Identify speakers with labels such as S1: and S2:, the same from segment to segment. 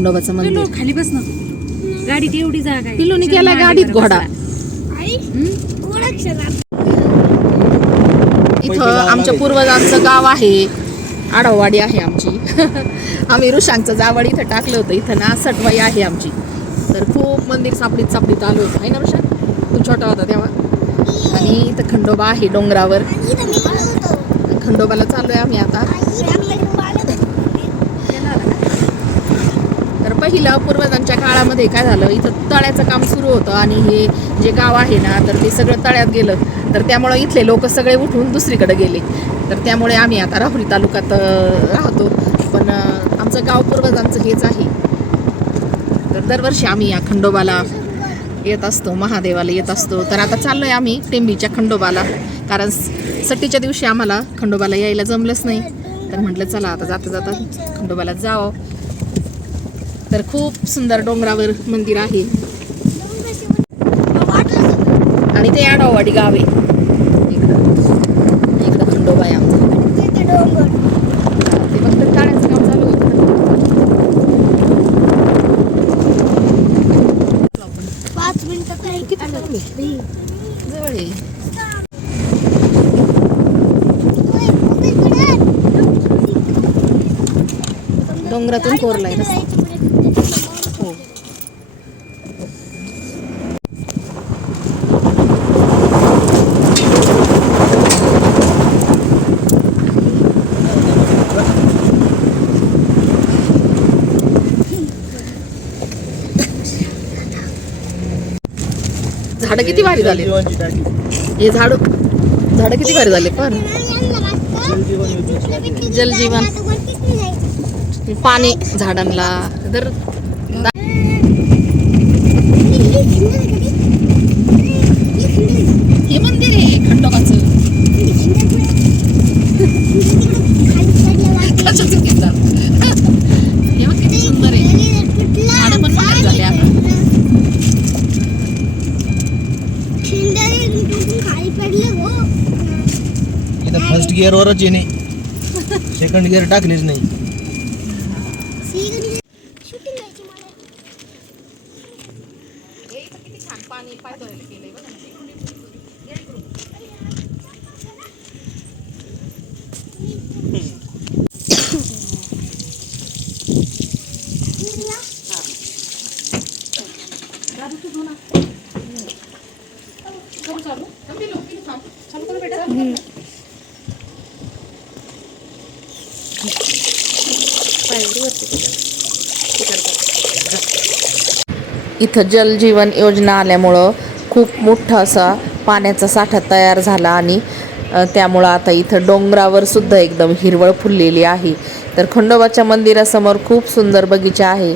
S1: खंडोबाचं मंदिर.
S2: खाली बस ना. गाडीत एवढी जागा आहे.
S1: केला गाडीत घोडा. इथं आमच्या पूर्वजांचं गाव आहे. आडववाडी आहे आमची. आम्ही ऋषांचं जावड इथं टाकलं होतं. इथं ना सटवाई आहे आमची. तर खूप मंदिर सापडीत सापडीत आलो होतो. आहे ना ऋषा तू छोटा होता तेव्हा. आणि इथं खंडोबा आहे डोंगरावर. खंडोबाला चाललोय आम्ही आता. पहिलं पूर्वजांच्या काळामध्ये काय झालं? इथं तळ्याचं काम सुरू होतं आणि हे जे गाव आहे ना तर ते सगळं तळ्यात गेलं. तर त्यामुळं इथले लोक सगळे उठून दुसरीकडे गेले. तर त्यामुळे आम्ही आता राहुरी तालुक्यात राहतो. पण आमचं गाव पूर्वजांचं हेच आहे. तर दरवर्षी आम्ही या खंडोबाला येत असतो महादेवाला येत असतो. तर आता चाललोय आम्ही टेंबीच्या खंडोबाला. कारण स- सट्टीच्या दिवशी आम्हाला खंडोबाला यायला जमलंच नाही. तर म्हटलं चला आता जाता जाता खंडोबाला जावं. तर खूप सुंदर डोंगरावर मंदिर आहे. आणि ते आडोवाडी गाव आहे. इकडं. इकडं खंडोबा आहे आमचं. ते फक्त टाळ्याचं काम चालू होतं.
S3: पाच मिनिटात नाही
S1: जवळ आहे. डोंगरातून कोरलाय रस्ता. झाड किती भारी झाले. हे झाड झाड किती भारी झाले पण. जलजीवन. पाणी झाडांना तर
S4: गिअरवरच येणे सेकंड गिअर टाकलीच नाही
S3: शूटिंग करायची मला
S1: हे इथं किती छान पाणी पाय धुवायला केलंय बघा ना. इकडून इकडून. या इकडून. करू चालू? थांब पिलू, पिलू थांब. चालू करू बेटा. इथं जलजीवन योजना आल्यामुळं खूप मोठा असा पाण्याचा साठा तयार झाला आणि त्यामुळं आता इथं डोंगरावर सुद्धा एकदम हिरवळ फुललेली आहे. तर खंडोबाच्या मंदिरासमोर खूप सुंदर बगीचा आहे.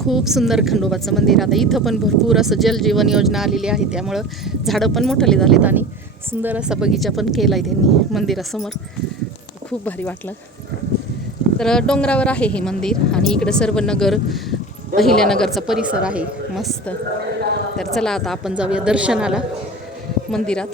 S1: खूप सुंदर खंडोबाचं मंदिर. आता इथं पण भरपूर असं जलजीवन योजना आलेली आहे. त्यामुळं झाडं पण मोठाले झालेत आणि सुंदर असा बगीचा पण केला आहे त्यांनी मंदिरासमोर. खूप भारी वाटलं. तर डोंगरावर आहे हे मंदिर आणि इकडं सर्व नगर अहिल्यानगरचा परिसर आहे. मस्त. तर चला आता आपण जाऊया दर्शनाला मंदिरात.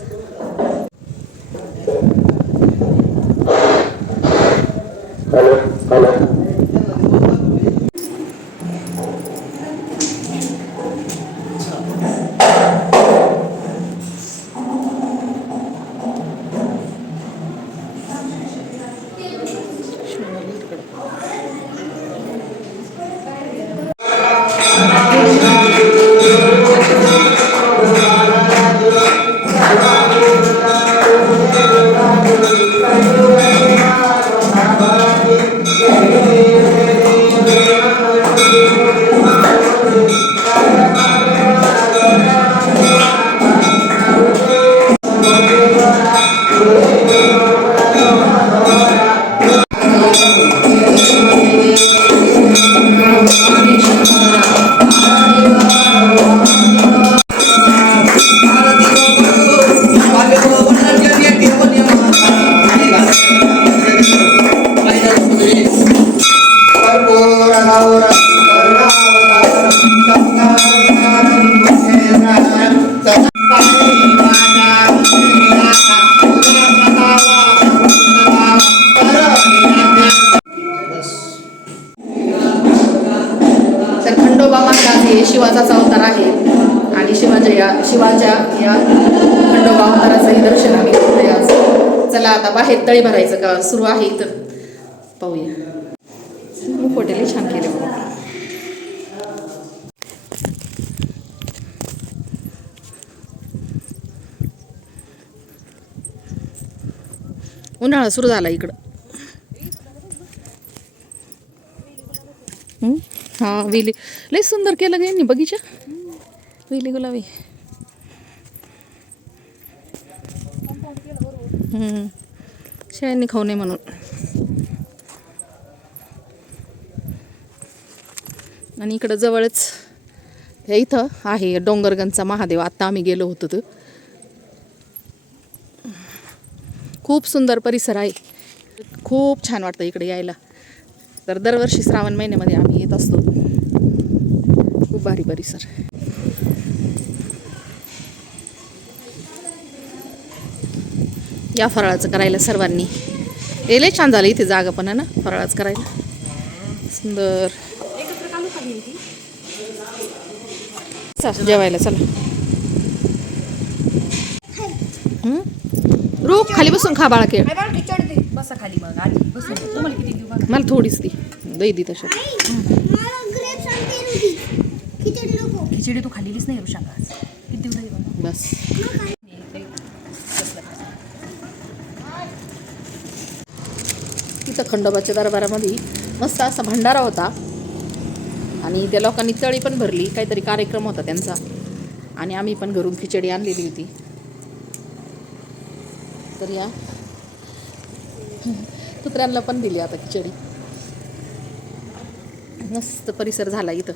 S1: बाहेर तळी भरायचं का? सुरू आहे इथं. पाहूया. मुखवटेला छान केले उन्हाळा सुरू झाला इकडं. हं? हा वेली. लय सुंदर केलं गे बगीचा. वेली गुलाबी. हम्म. शेळ्यांनी खाऊ नये म्हणून. आणि इकडं जवळच हे इथं आहे डोंगरगंजचा महादेव. आत्ता आम्ही गेलो होतो तर. खूप सुंदर परिसर आहे. खूप छान वाटतं इकडे यायला. तर दरवर्षी श्रावण महिन्यामध्ये आम्ही येत असतो. खूप भारी परिसर. या फराळाचं करायला सर्वांनी. लय छान झालं इथे जागा पण आहे ना फराळाचं करायला. सुंदर. चल, जेवायला चला. हं? रूप खाली बसून खा बाळा खेळ.
S2: बसा खाली मग आधी बसून तुम्हाला किती देऊ बघा
S1: मला थोडीच ती दही दी तशा.
S3: मला ग्रेप्स आणते होती खिचडी नको.
S2: खिचडी तू खाल्लेलीच नाही
S1: बस. तिथं खंडोबाच्या दरबारामध्ये मस्त असा भंडारा होता. आणि त्या लोकांनी तळी पण भरली काहीतरी कार्यक्रम होता त्यांचा. आणि आम्ही पण घरून खिचडी आणलेली होती. तर या. कुत्र्यांना पण दिली आता खिचडी. मस्त परिसर झाला इथं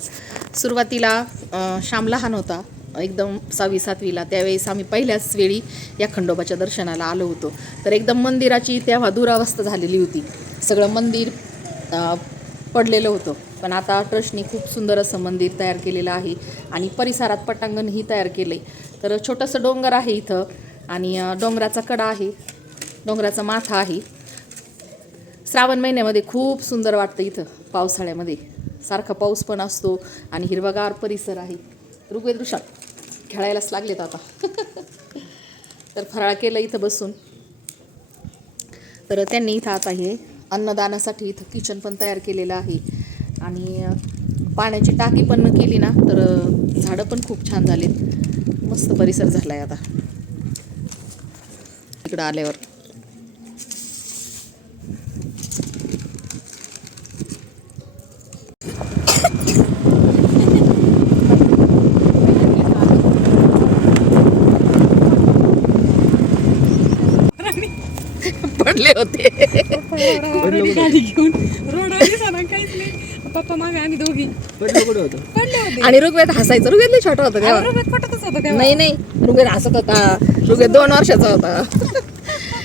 S1: सुरुवातीला श्याम लहान होता एकदम सहावी सातवीला. त्यावेळेस आम्ही पहिल्याच वेळी या खंडोबाच्या दर्शनाला आलो होतो. तर एकदम मंदिराची तेव्हा दुरावस्था झालेली होती. सगळं मंदिर पडलेलं होतं. पण आता ट्रस्टनी खूप सुंदर असं मंदिर तयार केलेलं आहे आणि परिसरात पटांगणही तयार केलं आहे तर छोटंसं डोंगर आहे इथं आणि डोंगराचा कडा आहे. डोंगराचा माथा आहे. श्रावण महिन्यामध्ये खूप सुंदर वाटतं इथं पावसाळ्यामध्ये. सारखा पाऊस पण असतो आणि हिरवागार परिसर आहे. ऋग्वेदृशात खेळायलाच लागलेत आता. तर फराळ केलं इथं बसून. तर त्यांनी इथं आता हे अन्नदानासाठी इथं किचन पण तयार केलेलं आहे. आणि पाण्याची टाकी पण केली ना तर झाडं पण खूप छान झालीत. मस्त परिसर झाला आहे आता. इकडं आल्यावर. पडले होते.
S2: गाडी घेऊन. रोडवर दिसणार काहीच नाही. पप्पा मागे आम्ही दोघी.
S4: पडलं कुठं होतं?
S2: पडले होते.
S1: आणि ऋग्वेद हसायचं. ऋग्वेद लई छोटा होता तेव्हा.
S2: पटतच होतं तेव्हा.
S1: नाही नाही. ऋग्वेद हसत होता. ऋग्वेद दोन वर्षाचा होता.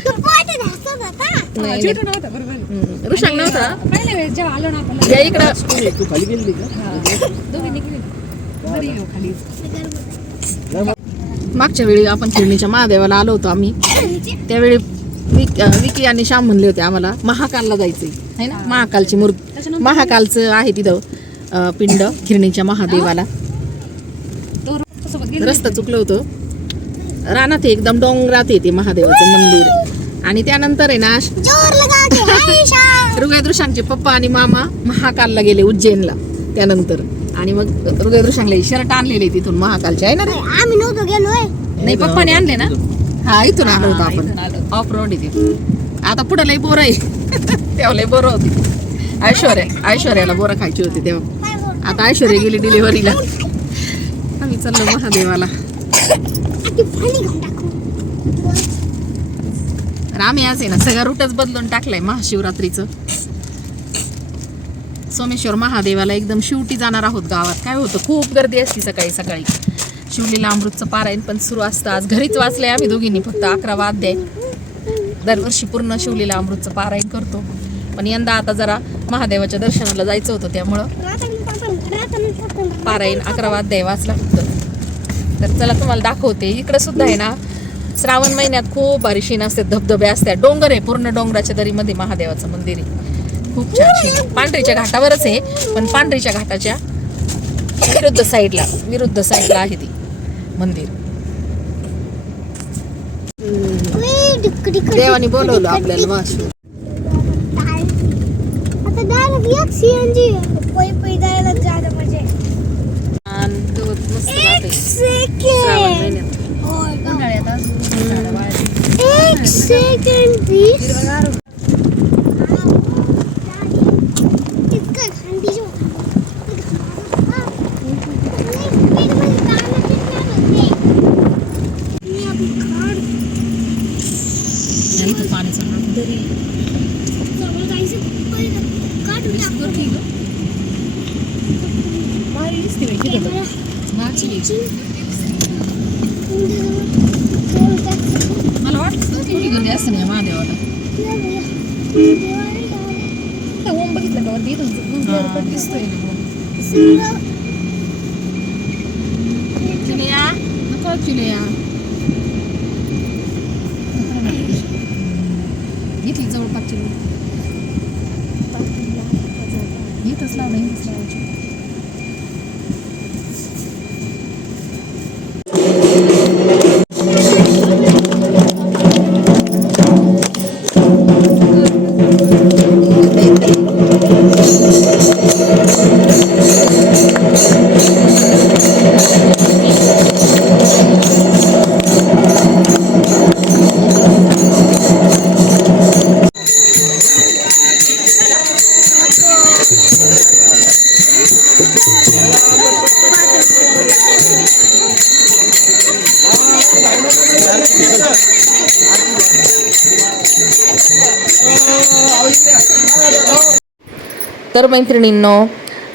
S3: तू पोट घासत होता
S2: हा,
S1: नाही.
S2: चिटून होता बरोबर.
S1: हम्म. ऋषांक नव्हता?
S2: आणि पहिल्या वेळेस जेव्हा आलो ना आपण
S1: या इकडं.
S4: कोण आहे? तू खाली गेली का?
S2: दोघी निघली बरी येऊ खाली.
S1: मागच्या वेळी आपण खिरणीच्या महादेवाला आलो होतो आम्ही. त्यावेळी विक विकी आणि श्याम म्हणले होते आम्हाला महाकालला जायचंय. है ना? महाकालची मूर्ती महाकालचं आहे तिथं पिंड खिरणीच्या महादेवाला.
S2: गेली
S1: रस्ता चुकलं होतं. रानात आहे, एकदम डोंगरात येते महादेवाचं मंदिर. आणि त्यानंतर आहे ना ऋग्वेदृषांचे पप्पा आणि मामा महाकालला गेले उज्जैनला त्यानंतर. आणि मग ऋग्वेदृषांना शर्ट आणलेले तिथून महाकालचे. आहे ना रे?
S3: आम्ही नव्हतो गेलोय
S1: नाही पप्पाने आणले ना? हा इथून आलो होतो आपण. ऑफ रोड इथे. आता पुढे लई बोर आहे. तेव्हा लई बोर होती. ऐश्वर्या ऐश्वर्याला बोरं खायची होती तेव्हा. आता ऐश्वर्या गेली डिलिव्हरीला आम्ही चाललो महादेवाला. आम्ही आज आहे ना सगळा रूटच बदलून टाकलाय महाशिवरात्रीचं. सोमेश्वर महादेवाला एकदम शिवटी जाणार आहोत गावात. काय होतं खूप गर्दी असते सकाळी सकाळी. शिवलीला अमृतचं पारायण पण सुरू असतं. आज घरीच वाचलंय आम्ही दोघींनी फक्त अकरा वाद्य दरवर्षी पूर्ण शिवलीला अमृतचं पारायण करतो. पण यंदा आता जरा महादेवाच्या दर्शनाला जायचं होतं त्यामुळं पारायण अकरा वाद्य वाचला फक्त. तर चला तुम्हाला दाखवते. इकडं सुद्धा आहे ना श्रावण महिन्यात खूप भारी शेण असते धबधबे असतात डोंगर आहे पूर्ण डोंगराच्या दरीमध्ये महादेवाचं मंदिर आहे. खूप छान शीन पांढरीच्या घाटावरच आहे पण पांढरीच्या घाटाच्या विरुद्ध साईडला विरुद्ध साईडला आहे ती. मंदिर. देवाने बोलवलं आपल्याला
S3: एक पै पै जायला जायला म्हणजे
S1: आणि गवत मस्त राहते
S3: एक
S1: श्रावण
S3: सेकंड
S1: महिन्यात
S2: उन्हाळ्यात अजून झाडं वाळायची.
S3: एक सेकंड प्लीज इतकं थंडी जो
S1: आणि इथं पाणी चाललं तरी
S2: भारी दिसते बाई तिथं
S1: मला वाटतं तुम्ही एवढी गर्दी असते नाही महादेवाला
S2: इथं ओम बघितलं का वरती? इथून दिसतोय ना
S1: नको चिलिया घेतली जवळपास muitas fazendas na. Né? Tipo, मित्रमैत्रिणींनो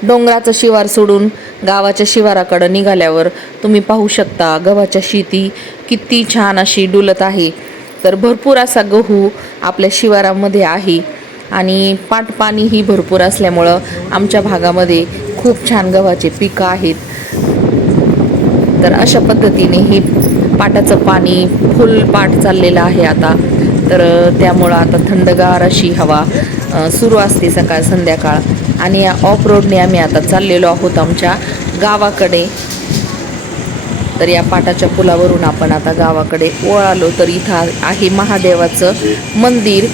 S1: डोंगराचं शिवार सोडून गावाच्या शिवाराकडं निघाल्यावर तुम्ही पाहू शकता गव्हाच्या शेती किती छान अशी डुलत आहे. तर भरपूर असा गहू आपल्या शिवारामध्ये आहे आणि पाटपाणीही भरपूर असल्यामुळं आमच्या भागामध्ये खूप छान गव्हाचे पिकं आहेत. तर अशा पद्धतीने हे पाटाचं पाणी फुल पाट चाललेलं आहे आता. तर त्यामुळं आता थंडगार अशी हवा सुरू असते सकाळ संध्याकाळ. आणि या ऑफ रोडने आम्ही आता चाललेलो आहोत आमच्या गावाकडे. तर या पाटाच्या पुलावरून आपण आता गावाकडे वळालो तर इथं आहे महादेवाचं मंदिर.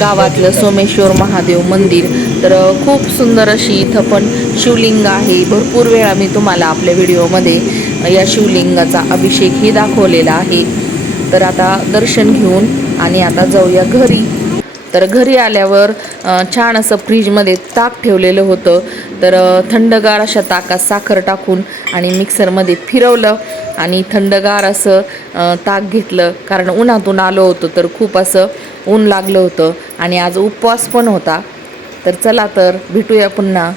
S1: गावातलं सोमेश्वर महादेव मंदिर. तर खूप सुंदर अशी इथं पण शिवलिंग आहे. भरपूर वेळा मी तुम्हाला आपल्या व्हिडिओमध्ये या शिवलिंगाचा अभिषेकही दाखवलेला आहे. तर आता दर्शन घेऊन आणि आता जाऊया घरी. तर घरी आल्यावर छान असं फ्रीजमध्ये ताक ठेवलेलं होतं. तर थंडगार अशा ताकात साखर टाकून आणि मिक्सरमध्ये फिरवलं आणि थंडगार असं ताक घेतलं. कारण उन्हातून आलो होतो तर खूप असं ऊन लागलं होतं आणि आज उपवास पण होता. तर चला तर भेटूया पुन्हा.